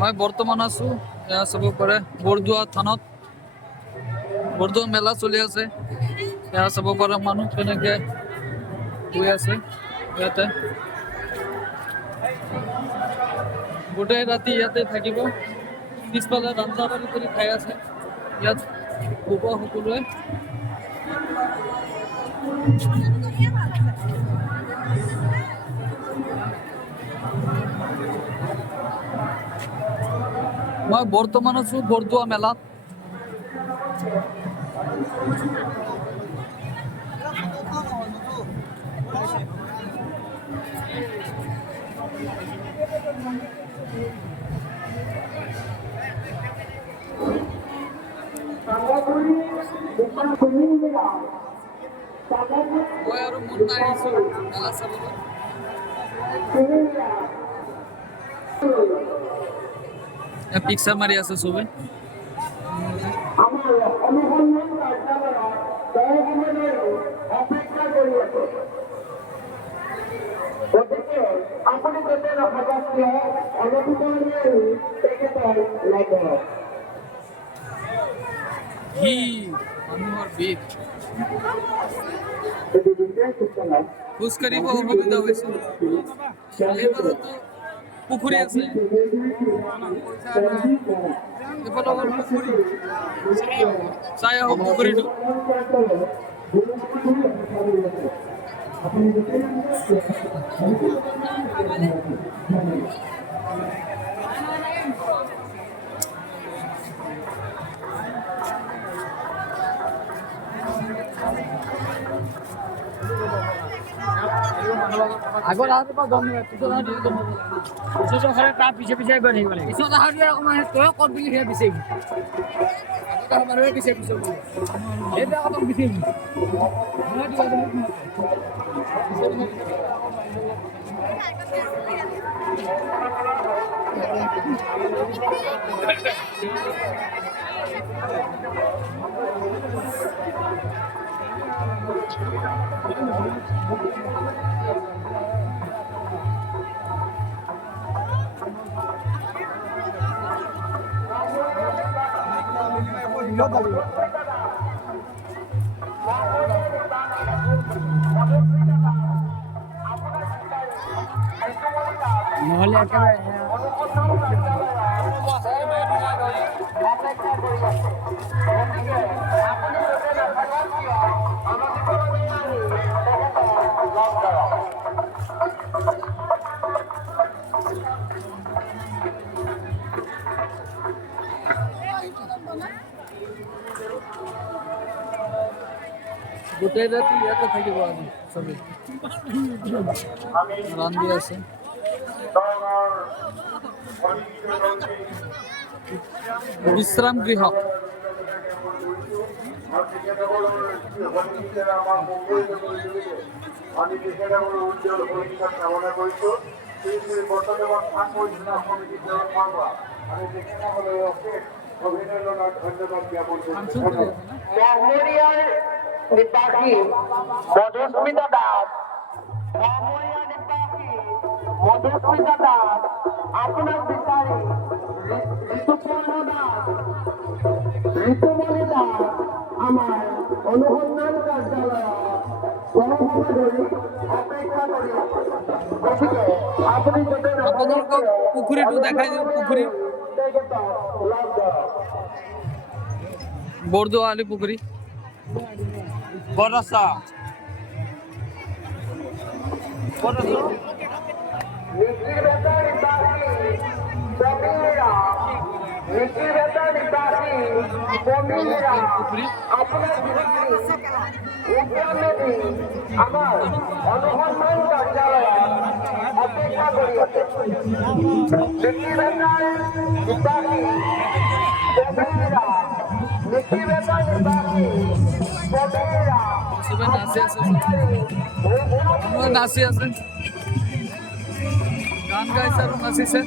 মই বৰ্তমান আছো এয়া চাব পাৰে বৰদোৱা থানত বৰদোৱা মেলা চলি আছে। এয়া চাব পাৰে মানুহ কেনেকে গৈ আছে ইয়াতে গোটেই ৰাতি ইয়াতে থাকিব। পিছফালে ৰান্ধা বাঢ়ি কৰি খাই আছে। ইয়াত শুব সকলোৱে। মই বৰ্তমান আছো বৰদোৱা মেলাত। মই আৰু মুন্না আহিছো মেলা চাবলৈ। পিকচাৰ মাৰি আছে চবে। মানুহৰ ভিৰ খোজ কাঢ়িব অসুবিধা হৈছে। এইফালেতো পুখুৰী আছে, এইফালে পুখুৰী চাই আহক পুখুৰীটো। আগত আহাৰ পৰা গম নাপায়, পিছত আহাৰ পিছত গম নাপায়। পিছত আহাৰ তাৰ পিছে পিছে গৈ থাকিব লাগে। পিছত আহাৰ অকণমান তই ক'ত বুলি সেয়া বিচাৰি আগত মানুহে পিছে পিছে এইবিলাক কথা বিচাৰি নহ'লে একেবাৰে গোটেই ৰাতি ইয়াতে থাকিব আজি চবে। ৰান্ধি আছে বিশ্ৰাম গৃহ। নিবাসী মধুস্মিতা দাস, মধুস্মিতা দাস আপোনাক বিচাৰি ঋতুপৰ্ণ দাস, ঋতুমণি দাস আমাৰ অনুসন্ধান কাৰ্যালয়ত সময় ধৰি অপেক্ষা কৰি আছে। গতিকে আপুনি যদি আপোনালোকক পুখুৰীটো দেখাই দিওঁ। পুখুৰী বৰদোৱা আলি পুখুৰী বৰদা আমাৰ অনুসন্ধান কাৰ্যালয়ত অপেক্ষা কৰি আছে। চবে নাচি আছে, নাচি আছে, গান গাইছে আৰু নাচিছে।